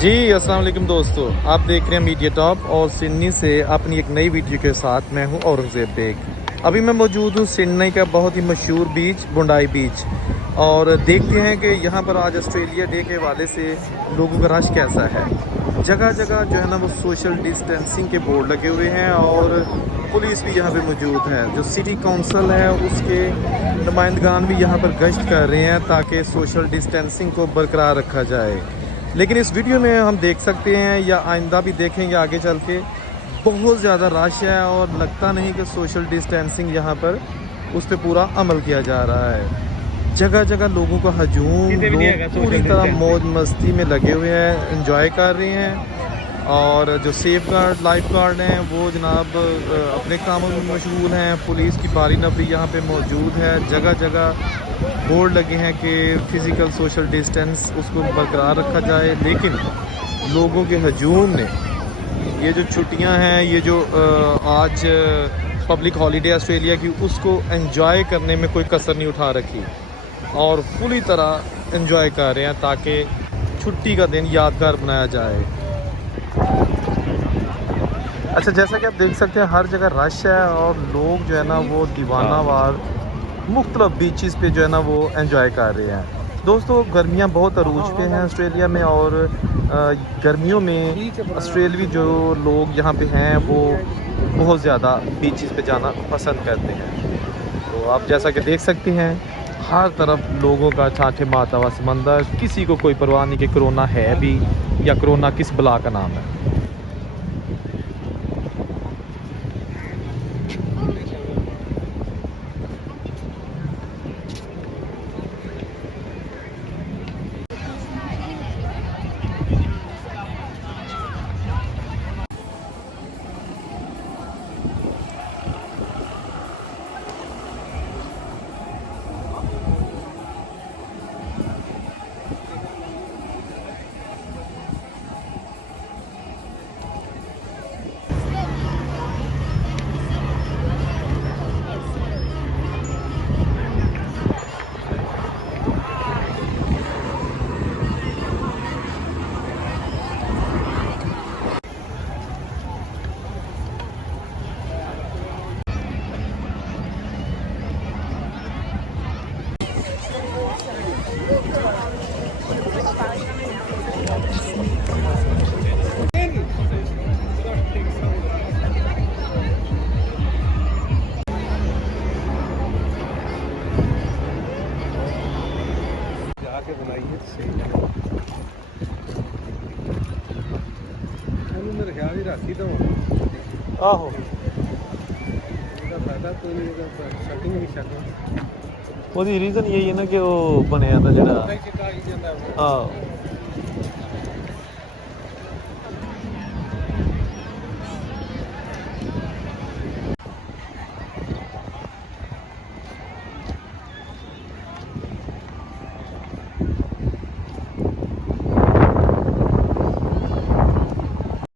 जी अस्सलाम वालेकुम दोस्तों, आप देख रहे हैं मीडिया टॉप और सिडनी से अपनी एक नई वीडियो के साथ मैं हूं औरंगज़ेब बेग। अभी मैं मौजूद हूं सिडनी का बहुत ही मशहूर बीच बुंडाई बीच और देखते हैं कि यहां पर आज ऑस्ट्रेलिया डे के हवाले से लोगों का रश कैसा है। जगह जगह जो है ना वो सोशल डिस्टेंसिंग के बोर्ड लगे हुए हैं और पुलिस भी यहाँ पे मौजूद है। जो सिटी काउंसिल है उसके नुमाइंदगान भी यहाँ पर गश्त कर रहे हैं ताकि सोशल डिस्टेंसिंग को बरकरार रखा जाए। लेकिन इस वीडियो में हम देख सकते हैं या आइंदा भी देखेंगे आगे चल के, बहुत ज़्यादा रश है और लगता नहीं कि सोशल डिस्टेंसिंग यहाँ पर उस पर पूरा अमल किया जा रहा है। जगह जगह लोगों का हजूम, लोग पूरी तरह मौज मस्ती में लगे हुए हैं, एंजॉय कर रहे हैं। और जो सेफ गार्ड लाइफ गार्ड हैं वो जनाब अपने कामों में मशगूल हैं। पुलिस की बारी नफरी यहाँ पे मौजूद है। जगह जगह बोर्ड लगे हैं कि फ़िज़िकल सोशल डिस्टेंस उसको बरकरार रखा जाए, लेकिन लोगों के हजूम ने ये जो छुट्टियां हैं, ये जो आज पब्लिक हॉलीडे ऑस्ट्रेलिया की, उसको एंजॉय करने में कोई कसर नहीं उठा रखी और पूरी तरह एंजॉय कर रहे हैं ताकि छुट्टी का दिन यादगार बनाया जाए। अच्छा, जैसा कि आप देख सकते हैं हर जगह रश है और लोग जो है ना वो दीवाना वार मुख्तलिफ बीचेस पे जो है ना वो एंजॉय कर रहे हैं। दोस्तों, गर्मियाँ बहुत अरूज पे हैं ऑस्ट्रेलिया में और गर्मियों में ऑस्ट्रेलियावी जो लोग यहाँ पे हैं वो बहुत ज़्यादा बीचेस पे जाना पसंद करते हैं। तो आप जैसा कि देख सकते हैं हर तरफ लोगों का छाठे माता व समंदर, किसी को कोई परवाह नहीं कि कोरोना है भी या कोरोना किस बला का नाम है। मेरे ख्याल ही राखी तो आहो फायदा कोई नहीं, शटिंग नहीं शटिंग ਉਹਦੀ ਰੀਜ਼ਨ यही है ना कि वो बनया था जरा। हाँ